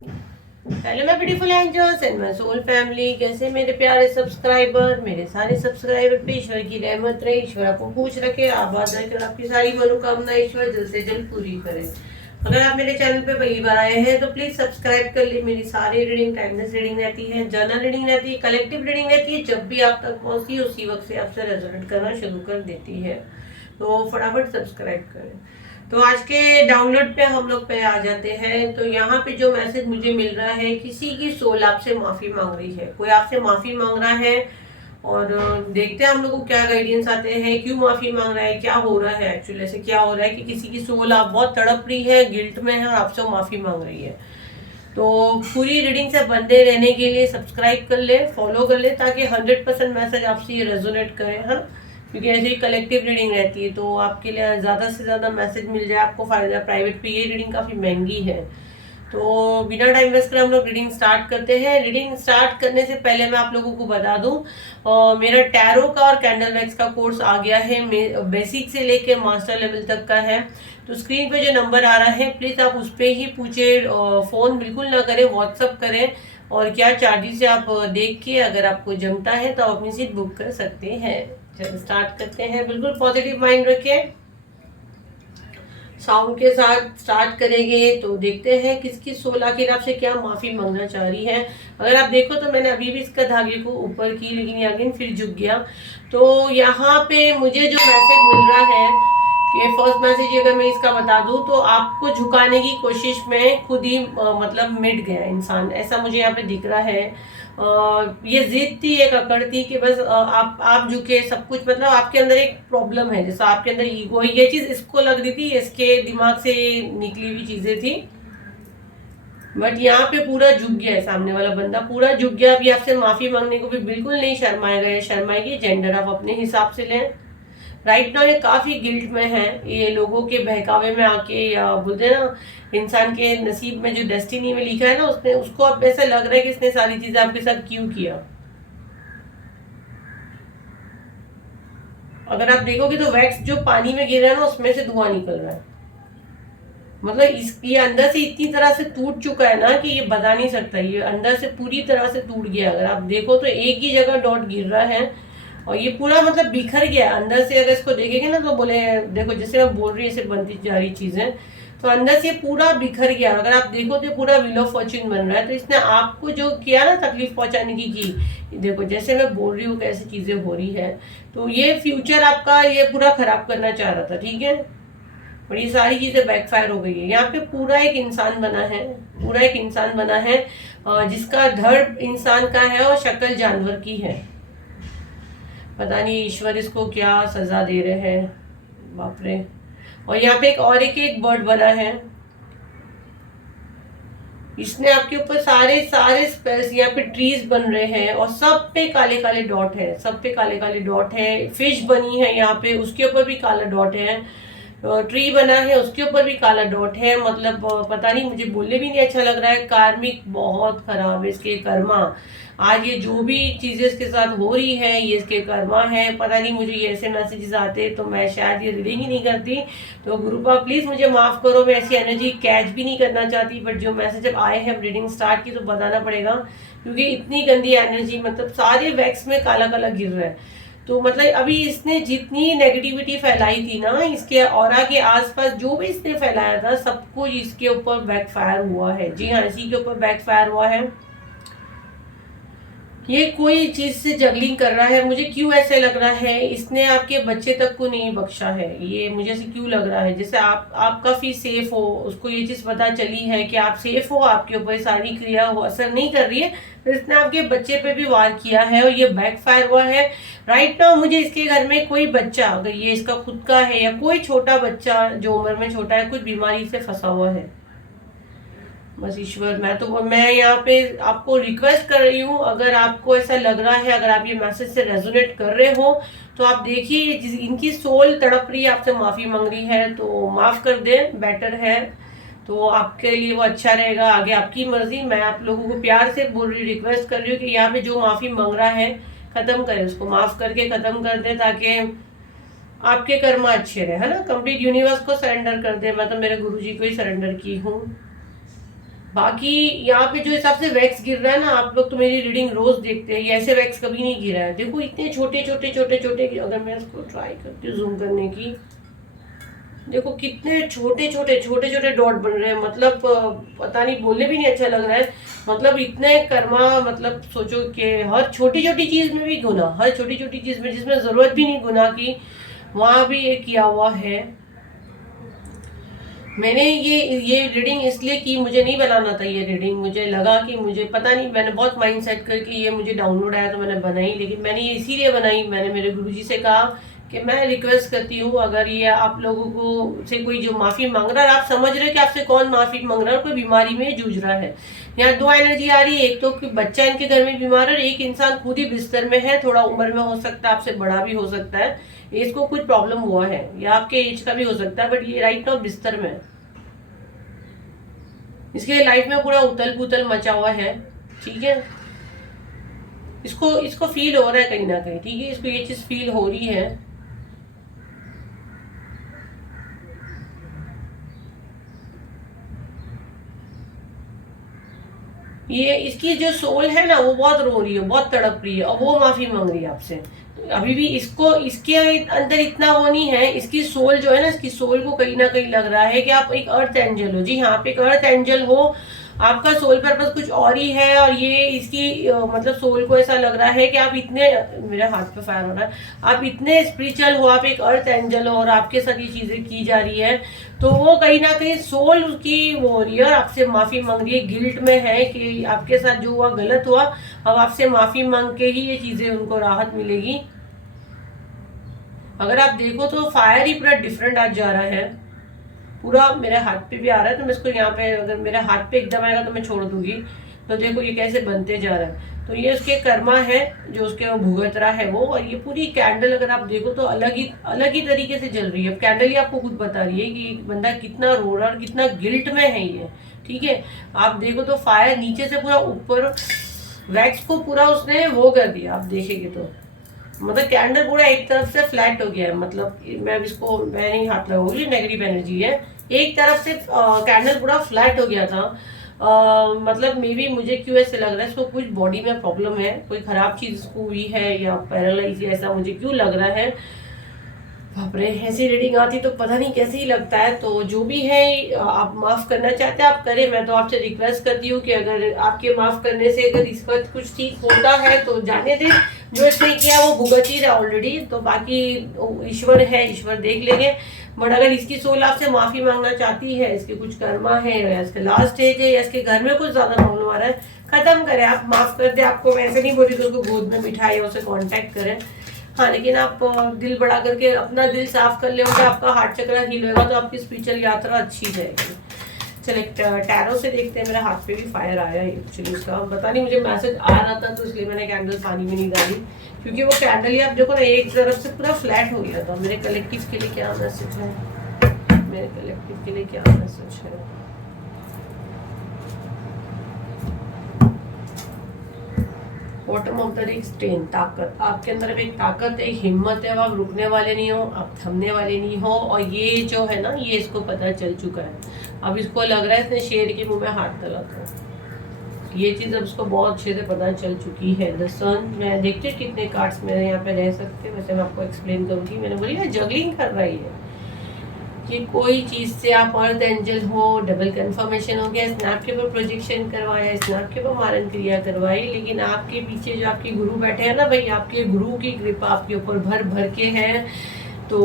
Hello my beautiful angels and my soul family. कैसे मेरे प्यारे सब्सक्राइबर, मेरे सारे सब्सक्राइबर पे ईश्वर की रहमत रहे, ईश्वर आपको खुश रखे, आबाद रखे और आपकी सारी मनोकामना ईश्वर जल्द से जल्द पूरी करे। अगर आप मेरे चैनल पे पहली बार आए हैं तो प्लीज सब्सक्राइब कर ले। मेरी सारी रीडिंग टाइमलेस रीडिंग रहती है, जर्नल रीडिंग रहती है, कलेक्टिव रीडिंग रहती है। जब भी आप तक पहुंचती है उसी वक्त से आपसे रेजोनेट करना शुरू कर देती है, तो फटाफट सब्सक्राइब करें। तो आज के डाउनलोड पे हम लोग पे आ जाते हैं। तो यहाँ पे जो मैसेज मुझे मिल रहा है, किसी की सोल आपसे माफी मांग रही है, कोई आपसे माफी मांग रहा है। और देखते हैं हम लोग को क्या गाइडेंस आते हैं, क्यों माफी मांग रहा है, क्या हो रहा है। एक्चुअली ऐसे क्या हो रहा है कि किसी की सोल आप बहुत तड़प रही है, गिल्ट में है और आपसे वो माफी मांग रही है। तो पूरी रीडिंग से बंदे रहने के लिए सब्सक्राइब कर ले, फॉलो कर ले, ताकि 100% मैसेज आपसे ये रेजोनेट करे, है ना। क्योंकि ऐसे ही कलेक्टिव रीडिंग रहती है तो आपके लिए ज़्यादा से ज़्यादा मैसेज मिल जाए, आपको फायदा। प्राइवेट पे ये रीडिंग काफ़ी महंगी है। तो बिना टाइम वेस्ट करे हम लोग रीडिंग स्टार्ट करते हैं। रीडिंग स्टार्ट करने से पहले मैं आप लोगों को बता दूं, मेरा टैरो का और कैंडल वैक्स का कोर्स आ गया है। बेसिक से लेके मास्टर लेवल तक का है। तो स्क्रीन पे जो नंबर आ रहा है प्लीज़ आप उस पर ही पूछे, फ़ोन बिल्कुल ना करें, व्हाट्सअप करें। और क्या चार्जेस है आप देख के, अगर आपको जमता है तो आप अपनी सीट बुक कर सकते हैं। चलो स्टार्ट करते हैं। बिल्कुल पॉजिटिव माइंड रखें, साउंड के साथ स्टार्ट करेंगे। तो देखते हैं किसकी सोल आखिर आपसे क्या माफी मांगना चाह रही है। अगर आप देखो तो मैंने अभी भी इसका धागे को ऊपर की, लेकिन अगेन फिर झुक गया। तो यहाँ पे मुझे जो मैसेज मिल रहा है कि फर्स्ट मैसेज अगर मैं इसका बता दूं तो आपको झुकाने की कोशिश में खुद ही मतलब मिट गया इंसान, ऐसा मुझे यहाँ पे दिख रहा है। ये जिद थी, एक अकड़ थी कि बस आप झुके सब कुछ, मतलब आपके अंदर एक प्रॉब्लम है, जैसा आपके अंदर ईगो है। ये चीज इसको लग रही थी, इसके दिमाग से निकली हुई चीजें थी। बट यहाँ पे पूरा झुक गया है, सामने वाला बंदा पूरा झुक गया। अभी आपसे माफी मांगने को भी बिल्कुल नहीं शर्माएगा या शर्माएगी। जेंडर आप अपने हिसाब से लें। राइट नाउ ये काफी गिल्ट में है, ये लोगों के बहकावे में आके, या बोलते हैं ना, इंसान के नसीब में जो डेस्टिनी में लिखा है ना, उसने उसको अब ऐसा लग रहा है कि इसने सारी चीजें आपके साथ क्यों किया। अगर आप देखोगे तो वैक्स जो पानी में गिर रहा है ना, उसमें से धुआं निकल रहा है। मतलब इस ये अंदर से इतनी तरह से टूट चुका है ना कि ये बता नहीं सकता। ये अंदर से पूरी तरह से टूट गया। अगर आप देखो तो एक ही जगह डॉट गिर रहा है और ये पूरा मतलब बिखर गया अंदर से। अगर इसको देखेंगे ना तो बोले, देखो जैसे मैं बोल रही हूँ, ऐसे बनती जा रही चीजें, तो अंदर से पूरा बिखर गया। अगर आप देखो तो पूरा व्हील ऑफ फॉर्च्यून बन रहा है। तो इसने आपको जो किया ना, तकलीफ पहुंचाने की, देखो जैसे मैं बोल रही हूँ कैसे चीजें हो रही है। तो ये फ्यूचर आपका ये पूरा खराब करना चाह रहा था, ठीक है। और ये सारी चीजें बैकफायर हो गई है। यहाँ पे पूरा एक इंसान बना है, पूरा एक इंसान बना है जिसका धड़ इंसान का है और शक्ल जानवर की है। पता नहीं ईश्वर इसको क्या सजा दे रहे हैं, बाप रे। और यहाँ पे एक बर्ड बना है। इसने आपके ऊपर सारे सारे स्पेल्स, यहाँ पे ट्रीज बन रहे हैं और सब पे काले काले डॉट है, सब पे काले काले डॉट है। फिश बनी है यहाँ पे, उसके ऊपर भी काला डॉट है। ट्री बना है, उसके ऊपर भी काला डॉट है। मतलब पता नहीं, मुझे बोलने भी नहीं अच्छा लग रहा है। कार्मिक बहुत खराब है इसके कर्मा। आज ये जो भी चीजें इसके साथ हो रही है ये इसके कर्मा है। पता नहीं, मुझे ये ऐसे मैसेजेस आते तो मैं शायद ये रीडिंग ही नहीं करती। तो गुरुपा प्लीज मुझे माफ करो, मैं ऐसी एनर्जी कैच भी नहीं करना चाहती। बट जो मैसेज अब आए हैं, रीडिंग स्टार्ट की तो बताना पड़ेगा, क्योंकि इतनी गंदी एनर्जी, मतलब सारे वैक्स में काला काला गिर रहा है। तो मतलब अभी इसने जितनी नेगेटिविटी फैलाई थी ना, इसके ऑरा के आसपास जो भी इसने फैलाया था, सब कुछ इसके ऊपर बैकफायर हुआ है। जी हाँ, इसी के ऊपर बैकफायर हुआ है। ये कोई चीज से जगलिंग कर रहा है। मुझे क्यों ऐसे लग रहा है, इसने आपके बच्चे तक को नहीं बख्शा है। ये मुझे ऐसे क्यों लग रहा है जैसे आप काफी सेफ हो, उसको ये चीज पता चली है कि आप सेफ हो, आपके ऊपर सारी क्रिया हो असर नहीं कर रही है। तो इसने आपके बच्चे पे भी वार किया है और ये बैकफायर हुआ है। राइट नाउ मुझे इसके घर में कोई बच्चा, अगर ये इसका खुद का है या कोई छोटा बच्चा जो उम्र में छोटा है, कुछ बीमारी से फंसा हुआ है। बस ईश्वर, मैं यहाँ पे आपको रिक्वेस्ट कर रही हूँ, अगर आपको ऐसा लग रहा है, अगर आप ये मैसेज से रेजोनेट कर रहे हो, तो आप देखिए इनकी सोल तड़प रही है, आपसे माफी मांग रही है, तो माफ कर दें, बेटर है। तो आपके लिए वो अच्छा रहेगा। आगे आपकी मर्जी। मैं आप लोगों को प्यार से बोल रही, रिक्वेस्ट कर रही हूँ कि यहाँ पे जो माफी मांग रहा है खत्म करें, उसको माफ करके खत्म कर दे, ताकि आपके कर्म अच्छे रहे, है ना। कंप्लीट यूनिवर्स को सरेंडर कर दे। मैं तो मेरे गुरु जी को ही सरेंडर की हूँ। बाकी यहाँ पे जो हिसाब से वैक्स गिर रहा है ना, आप लोग तो मेरी रीडिंग रोज देखते हैं, ये ऐसे वैक्स कभी नहीं गिरा है। देखो इतने छोटे छोटे छोटे छोटे, अगर मैं इसको ट्राई करती हूँ जूम करने की, देखो कितने छोटे छोटे छोटे छोटे डॉट बन रहे हैं। मतलब पता नहीं, बोलने भी नहीं अच्छा लग रहा है। मतलब इतने कर्मा, मतलब सोचो कि हर छोटी छोटी चीज में भी गुना, हर छोटी छोटी चीज में जिसमें जरूरत भी नहीं गुना की, वहां भी ये किया हुआ है। मैंने ये रीडिंग इसलिए की, मुझे नहीं बनाना था ये रीडिंग। मुझे लगा कि मुझे पता नहीं, मैंने बहुत माइंड सेट करके ये मुझे डाउनलोड आया तो मैंने बनाई। लेकिन मैंने ये इसीलिए बनाई, मैंने मेरे गुरुजी से कहा कि मैं रिक्वेस्ट करती हूँ, अगर ये आप लोगों को से कोई जो माफी मांग रहा है, आप समझ रहे हो कि आपसे कौन माफी मांग रहा है, कोई बीमारी में जूझ रहा है। यहाँ दो एनर्जी आ रही है, एक तो कि बच्चा इनके घर में बीमार है, एक इंसान खुद ही बिस्तर में है, थोड़ा उम्र में हो सकता है, आपसे बड़ा भी हो सकता है, इसको कुछ प्रॉब्लम हुआ है, या आपके एज का भी हो सकता है, बट ये राइट नाउ बिस्तर में है। इसके लाइफ में पूरा उथल पुथल मचा हुआ है, ठीक है। इसको फील हो रहा है कहीं ना कहीं, ठीक है, इसको ये चीज फील हो रही है। ये इसकी जो सोल है ना, वो बहुत रो रही है, बहुत तड़प रही है, और वो माफी मांग रही है आपसे। तो अभी भी इसको, इसके अंदर इतना वो नहीं है, इसकी सोल जो है ना, इसकी सोल को कहीं ना कहीं लग रहा है कि आप एक अर्थ एंजल हो। जी हाँ, आप एक अर्थ एंजल हो, आपका सोल पर्पस कुछ और ही है। और ये इसकी मतलब सोल को ऐसा लग रहा है कि आप इतने, मेरे हाथ पे फायर हो रहा है, आप इतने स्पिरिचुअल हो, आप एक अर्थ एंजल हो, और आपके साथ ये चीजें की जा रही है। तो वो कहीं ना कहीं सोल उसकी वो हो रही है और आपसे माफी मांग रही है, गिल्ट में है कि आपके साथ जो हुआ गलत हुआ, अब आपसे माफी मांग के ही ये चीजें उनको राहत मिलेगी। अगर आप देखो तो फायर ही पूरा डिफरेंट आज जा रहा है, पूरा मेरे हाथ पे भी आ रहा है। तो मैं इसको यहाँ पे, अगर मेरे हाथ पे एकदम आएगा तो मैं छोड़ दूंगी। तो देखो ये कैसे बनते जा रहा है। तो ये उसके कर्मा है जो उसके भुगत रहा है वो। और ये पूरी कैंडल अगर आप देखो तो अलग ही तरीके से जल रही है। कैंडल ही आपको खुद बता रही है कि बंदा कितना रो रहा है और कितना गिल्ट में है ये, ठीक है। आप देखो तो फायर नीचे से पूरा ऊपर, वैक्स को पूरा उसने वो कर दिया। आप देखेंगे तो मतलब कैंडल पूरा एक तरफ से फ्लैट हो गया है। मतलब मैं इसको, मैं नहीं हाथ लगाऊंगी, नेगेटिव एनर्जी है। एक तरफ से कैंडल पूरा फ्लैट हो गया था। मतलब मे बी मुझे क्यों ऐसे लग रहा है, इसको कुछ बॉडी में प्रॉब्लम है, कोई खराब चीज इसको हुई है, या पैरालाइज, ऐसा मुझे क्यों लग रहा है। बापरे, ऐसी रीडिंग आती तो पता नहीं कैसे ही लगता है। तो जो भी है, आप माफ करना चाहते हैं आप करें। मैं तो आपसे रिक्वेस्ट करती हूँ कि अगर आपके माफ करने से अगर इस वक्त कुछ ठीक होता है तो जाने दें, जो इसने किया वो भुगत ही रहा ऑलरेडी। तो बाकी ईश्वर है, ईश्वर देख लेंगे। बट अगर इसकी सोल आपसे माफी मांगना चाहती है, इसके कुछ कर्मा है, या इसके लास्ट स्टेज है, या इसके घर में कुछ ज्यादा प्रॉब्लम आ रहा है, खत्म करें, आप माफ कर दे। आपको मैं ऐसे नहीं बोली तो उसको गोद में बिठाए, उसे कांटेक्ट करें। हाँ, लेकिन आप दिल बड़ा करके अपना दिल साफ कर ले, आपका हार्ट चक्र हील होगा, तो आपकी स्पिरिचुअल यात्रा अच्छी जाएगी। चले टैरो से देखते हैं। मेरा हाथ पे भी फायर आया है एक्चुअली, उसका पता नहीं, मुझे मैसेज आ रहा था तो इसलिए मैंने कैंडल पानी में नहीं डाली। क्योंकि वो कैंडल ही आप देखो ना, एक तरफ से पूरा फ्लैट हो गया था। मेरे कलेक्टिव के लिए क्या मैसेज है, मेरे कलेक्टिव के लिए क्या मैसेज है। Bottom of the deck, strain, ताकत। आपके अंदर अब एक ताकत, एक हिम्मत है, आप रुकने वाले नहीं हो, आप थमने वाले नहीं हो। और ये जो है ना, ये इसको पता चल चुका है। अब इसको लग रहा है इसने शेर के मुंह में हाथ डाला था। ये चीज अब उसको बहुत अच्छे से पता चल चुकी है। द सन, मैं देखती हूँ कितने कार्ड्स मेरे यहाँ पे रह सकते हैं, वैसे मैं आपको एक्सप्लेन करूंगी। मैंने बोली ना, जगलिंग कर रही है कि कोई चीज से आप अर्थ एंजल हो, डबल कंफर्मेशन हो गया, स्नैप के ऊपर प्रोजेक्शन करवाया, स्नैप के ऊपर मारन क्रिया करवाई। लेकिन आपके पीछे जो आपके गुरु बैठे हैं ना भाई, आपके गुरु की कृपा आपके ऊपर भर भर के है। तो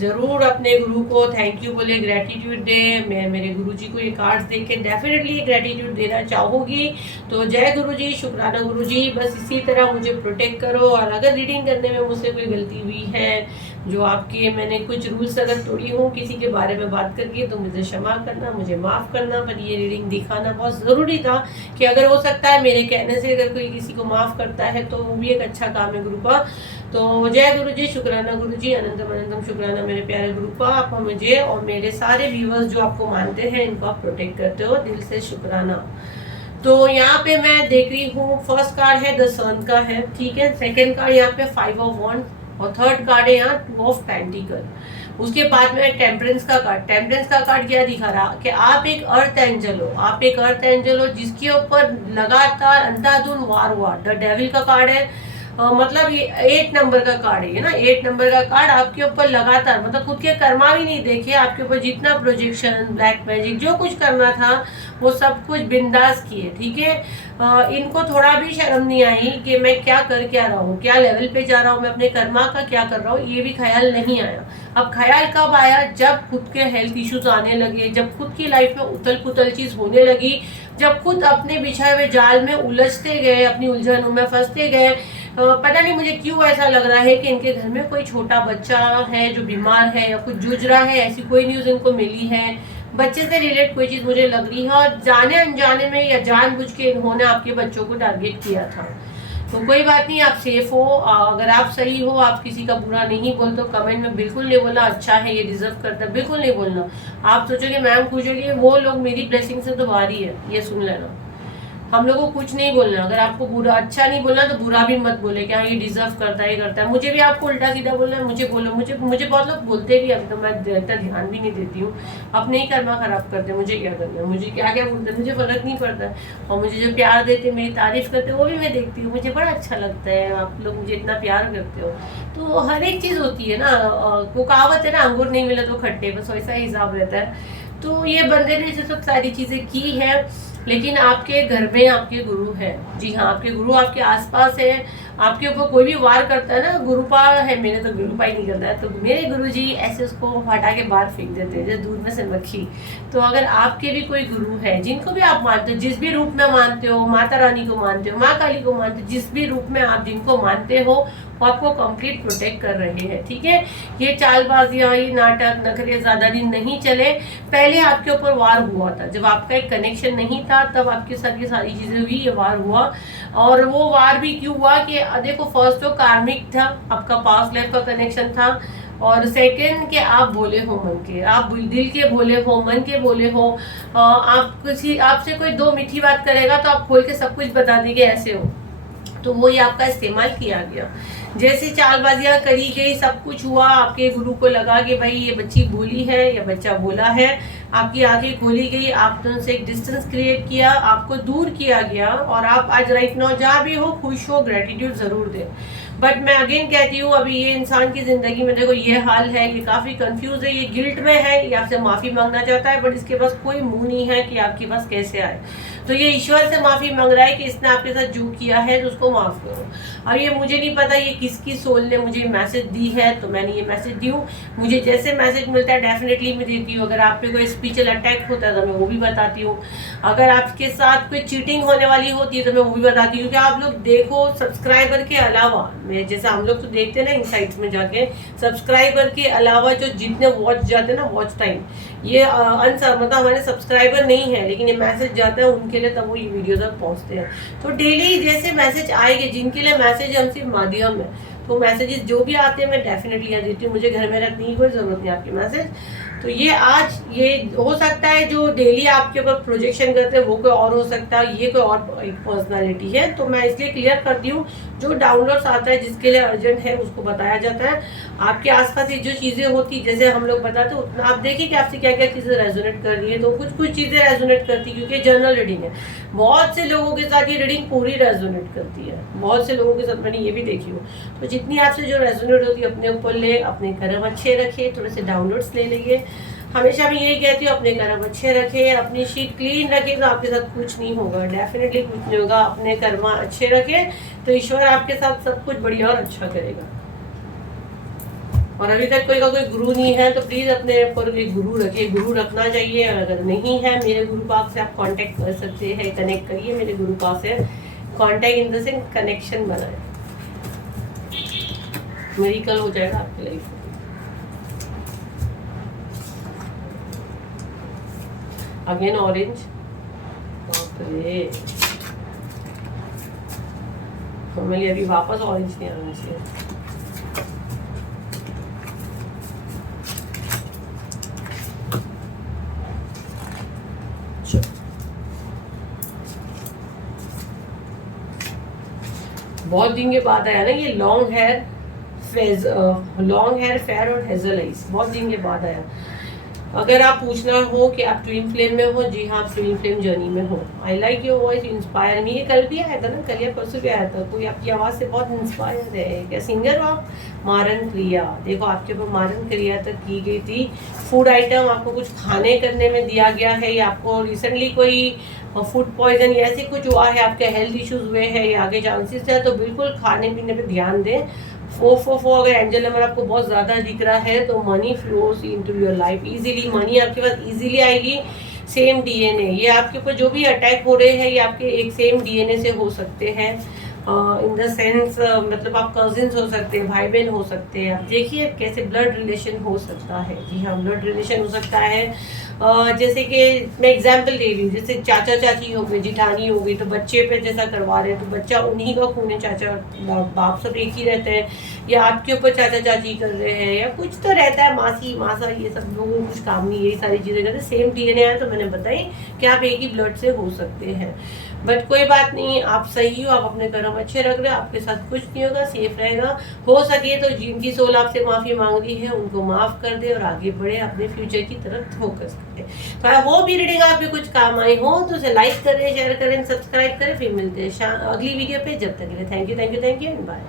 जरूर अपने गुरु को थैंक यू बोले, ग्रेटिट्यूड दे। मैं मेरे गुरुजी को ये कार्ड्स देख के डेफिनेटली ग्रेटिट्यूड देना चाहूंगी। तो जय गुरुजी, शुक्राना गुरुजी, बस इसी तरह मुझे प्रोटेक्ट करो। और अगर रीडिंग करने में मुझसे कोई गलती हुई है, जो आपके, मैंने कुछ रूल्स अगर तोड़ी हूँ किसी के बारे में बात करके, तो मुझे क्षमा करना, मुझे माफ करना। पर ये रीडिंग दिखाना बहुत जरूरी था कि अगर हो सकता है मेरे कहने से अगर कोई किसी को माफ करता है तो वो भी एक अच्छा काम है गुरु का। तो जय गुरु जी, शुक्राना गुरु जी, अनंतम अनंतम शुक्राना मेरे प्यारे गुरु का। आप मुझे और मेरे सारे व्यूअर्स जो आपको मानते हैं, इनको आप प्रोटेक्ट करते हो, दिल से शुक्राना। तो यहाँ पे मैं देख रही हूँ, फर्स्ट कार्ड है द सन का है, ठीक है। सेकंड कार्ड यहाँ पे 5 ऑफ वॉन्ड्स, और थर्ड कार्ड है यहाँ 2 ऑफ पेंटिकल। उसके बाद में टेम्परेंस का कार्ड। टेम्परेंस का कार्ड क्या दिखा रहा कि आप एक अर्थ एंजल हो, आप एक अर्थ एंजल हो जिसके ऊपर लगातार अंधाधुन वार हुआ। द डेविल का कार्ड है, मतलब ये 8 नंबर का कार्ड है ना, 8 नंबर का कार्ड आपके ऊपर लगातार, मतलब खुद के कर्मा भी नहीं देखे, आपके ऊपर जितना प्रोजेक्शन, ब्लैक मैजिक जो कुछ करना था वो सब कुछ बिंदास किए। ठीक है, इनको थोड़ा भी शर्म नहीं आई कि मैं क्या कर क्या रहा हूँ, क्या लेवल पे जा रहा हूँ, मैं अपने कर्मा का क्या कर रहा हूँ, ये भी ख्याल नहीं आया। अब ख्याल कब आया, जब खुद के हेल्थ इश्यूज आने लगे, जब खुद की लाइफ में उथल पुथल चीज होने लगी, जब खुद अपने बिछाए हुए जाल में उलझते गए, अपनी उलझनों में फंसते गए। पता नहीं मुझे क्यों ऐसा लग रहा है कि इनके घर में कोई छोटा बच्चा है जो बीमार है या कुछ जूझ रहा है, ऐसी कोई न्यूज इनको मिली है, बच्चे से रिलेट कोई चीज मुझे लग रही है, और जाने अनजाने में या जानबूझ के इन्होंने आपके बच्चों को टारगेट किया था। तो कोई बात नहीं, आप सेफ हो। अगर आप सही हो, आप किसी का बुरा नहीं बोल, तो कमेंट में बिल्कुल नहीं बोलना अच्छा है, ये डिजर्व करता है, बिल्कुल नहीं बोलना। आप सोचोगे मैम खुश होगी, वो लोग मेरी ब्लेसिंग से तो बाहरी है, ये सुन लेना। हम लोगों को कुछ नहीं बोलना, अगर आपको बुरा अच्छा नहीं बोलना तो बुरा भी मत बोले कि हाँ ये डिजर्व करता है, ये करता है। मुझे भी आपको उल्टा सीधा बोलना है, मुझे बोलो, मुझे बहुत लोग बोलते भी, अभी तो मैं इतना ध्यान भी नहीं देती हूँ, अपने ही कर्मा खराब करते हैं, मुझे क्या करना है, मुझे क्या क्या बोलते हैं, मुझे फर्क नहीं पड़ता। और मुझे जो प्यार देते, मेरी तारीफ करते, वो भी मैं देखती हूँ, मुझे बड़ा अच्छा लगता है, आप लोग मुझे इतना प्यार करते हो। तो हर एक चीज़ होती है ना, वो कहावत है ना, अंगूर नहीं मिला तो खट्टे, बस वैसा हिसाब रहता है। तो ये बंदे ने जो सब सारी चीज़ें की है, लेकिन आपके घर में आपके गुरु है। जी हाँ, आपके गुरु आपके आसपास है। आपके ऊपर कोई भी वार करता है ना, गुरुपा है, मेरे तो गुरुपा ही नहीं करता है, तो मेरे गुरुजी ऐसे उसको हटा के बाहर फेंक देते हैं जैसे दूध में से मक्खी। तो अगर आपके भी कोई गुरु है, जिनको भी आप मानते हो, जिस भी रूप में मानते हो, माता रानी को मानते हो, माँ काली को मानते हो, जिस भी रूप में आप जिनको मानते हो, वो आपको कंप्लीट प्रोटेक्ट कर रहे हैं। ठीक है, ये चालबाजियाँ, ये नाटक नखरे ज्यादा दिन नहीं चले। पहले आपके ऊपर वार हुआ था, जब आपका एक कनेक्शन नहीं था, तब आपके साथ ये सारी चीजें हुई, ये वार हुआ। और वो वार भी क्यों हुआ कि देखो, फर्स्ट तो कार्मिक था, आपका पास्ट लाइफ का कनेक्शन था, और सेकंड के आप बोले हो मन के, आप दिल के बोले हो, मन के बोले हो। आप किसी आपसे कोई दो मीठी बात करेगा तो आप खोल के सब कुछ बता देंगे, ऐसे हो, तो वो ये आपका इस्तेमाल किया गया। जैसे चालबाजियां करी गई, सब कुछ हुआ, आपके गुरु को लगा कि भाई ये बच्ची बोली है या बच्चा बोला है, आपकी आंखें खोली गई, आपने उनसे एक डिस्टेंस क्रिएट किया, आपको दूर किया गया, और आप आज राइट नाउ जहाँ भी हो खुश हो, ग्रेटिट्यूड जरूर दें। बट मैं अगेन कहती हूँ, अभी ये इंसान की जिंदगी में देखो ये हाल है, ये काफी कंफ्यूज है, ये गिल्ट में है, ये आपसे माफी मांगना चाहता है, बट इसके पास कोई मुंह नहीं है कि आपके पास कैसे आए। तो ये ईश्वर से माफी मांग रहा है कि इसने आपके साथ जो किया है तो उसको माफ करो। अब ये मुझे नहीं पता ये किसकी सोल ने मुझे मैसेज दी है, तो मैंने ये मैसेज दी हूँ। मुझे जैसे मैसेज मिलता है डेफिनेटली मैं देती हूँ। अगर आप पे कोई स्पिरिचुअल अटैक होता है तो मैं वो भी बताती हूँ। अगर आपके साथ कोई चीटिंग होने वाली होती है तो मैं वो भी बताती हूँ। क्योंकि आप लोग देखो, सब्सक्राइबर के अलावा, मैं जैसे हम लोग तो देखते हैं ना इनसाइट्स में जाके, सब्सक्राइबर के अलावा जो जितने वॉच जाते हैं ना, वॉच टाइम, ये मतलब हमारे सब्सक्राइबर नहीं है, लेकिन ये मैसेज जाता है उनके लिए, तब वो ये वीडियो तक पहुंचते हैं। तो डेली जैसे मैसेज आएंगे, जिनके लिए मैसेज हम सिर्फ माध्यम है, तो मैसेजेस जो भी आते हैं मैं डेफिनेटली यहाँ देती हूँ। मुझे घर में रखने की कोई जरूरत नहीं आपके मैसेज। तो ये आज ये हो सकता है जो डेली आपके ऊपर प्रोजेक्शन करते हैं वो कोई और हो सकता है, ये कोई और एक पर्सनालिटी है। तो मैं इसलिए क्लियर करती हूँ, जो डाउनलोड्स आता है जिसके लिए अर्जेंट है उसको बताया जाता है। आपके आसपास ये जो चीजें होती, जैसे हम लोग बताते हैं उतना आप देखिए कि आपसे क्या क्या चीजें रेजोनेट कर रही है। तो कुछ कुछ चीजें रेजोनेट करती है, क्योंकि जनरल रीडिंग है। बहुत से लोगों के साथ ये रीडिंग पूरी रेजोनेट करती है, बहुत से लोगों के साथ मैंने ये भी देखी हूँ। तो जितनी आपसे जो रेजोनेट होती है अपने ऊपर ले, अपने कर्म अच्छे रखे, थोड़े से डाउनलोड्स ले लीजिए। हमेशा मैं यही कहती हूँ, अपने कर्म अच्छे रखे, अपनी शीट क्लीन रखे, तो आपके साथ कुछ नहीं होगा, डेफिनेटली कुछ नहीं होगा। अपने कर्म अच्छे रखे तो ईश्वर आपके साथ सब कुछ बढ़िया और अच्छा करेगा। और अभी तक कोई का कोई गुरु नहीं है तो प्लीज अपने ऊपर एक गुरु रखिए, गुरु रखना चाहिए। अगर नहीं है, मेरे गुरु पाक से आप कांटेक्ट कर सकते हैं, कनेक्ट करिए मेरे गुरु पाक से। Contact in the sense connection बनाए, मिरेकल हो जाएगा आपकी लाइफ में। अगेन ऑरेंज, मेरे अभी वापस ऑरेंज नहीं आना चाहिए। बहुत दिन के बाद आया ना ये long hair, phase long hair, fair और हेजल आइज, बहुत दिन के बाद आया। अगर आप पूछना हो कि आप ट्विन फ्लेम में हो, जी हाँ, ट्विन फ्लेम जर्नी में हो। I like your voice, inspire me. ये कल भी आया था ना, कल या परसों भी आया था, कोई आपकी आवाज़ से बहुत इंस्पायर है। क्या सिंगर हो आप? मारन क्रिया, देखो आपके ऊपर मारन क्रिया तक की गई थी। फूड आइटम आपको कुछ खाने करने में दिया गया है, या आपको रिसेंटली कोई फूड पॉइजन या ऐसे कुछ हुआ है, आपके हेल्थ इश्यूज हुए हैं या आगे चांसेस है, तो बिल्कुल खाने पीने पे ध्यान दें। 444 अगर एंजल नंबर आपको बहुत ज़्यादा दिख रहा है तो money flows into your life easily, money आपके पास इजीली आएगी। सेम डीएनए, ये आपके ऊपर जो भी अटैक हो रहे हैं ये आपके एक सेम डीएनए से हो सकते हैं। इन द सेंस मतलब आप कजिन्स हो सकते हैं, भाई बहन हो सकते हैं। आप देखिए कैसे ब्लड रिलेशन हो सकता है। जी हाँ, ब्लड रिलेशन हो सकता है। जैसे कि मैं एग्जांपल दे रही हूँ, जैसे चाचा चाची हो गए, जिठानी हो गई, तो बच्चे पे जैसा करवा रहे हैं तो बच्चा उन्हीं का खून है, चाचा बाप सब एक ही रहते हैं, या आपके ऊपर चाचा चाची कर रहे हैं, या कुछ तो रहता है, मासी मासा, ये सब लोगों कुछ काम नहीं, यही सारी चीज़ें करते हैं। सेम डीएनए है तो मैंने बताई कि आप एक ही ब्लड से हो सकते हैं। बट कोई बात नहीं, आप सही हो, आप अपने कर्म अच्छे रख रहे हो, आपके साथ कुछ नहीं होगा, सेफ रहेगा। हो सके तो जिनकी सोल आपसे माफ़ी मांग रही है उनको माफ़ कर दे और आगे बढ़े, अपने फ्यूचर की तरफ फोकस करें। तो आई होप ये रीडिंग आपके कुछ काम आई हो, तो उसे लाइक करें, शेयर करें, सब्सक्राइब करें। फिर मिलते हैं अगली वीडियो पे। जब तक के लिए थैंक यू एंड बाय।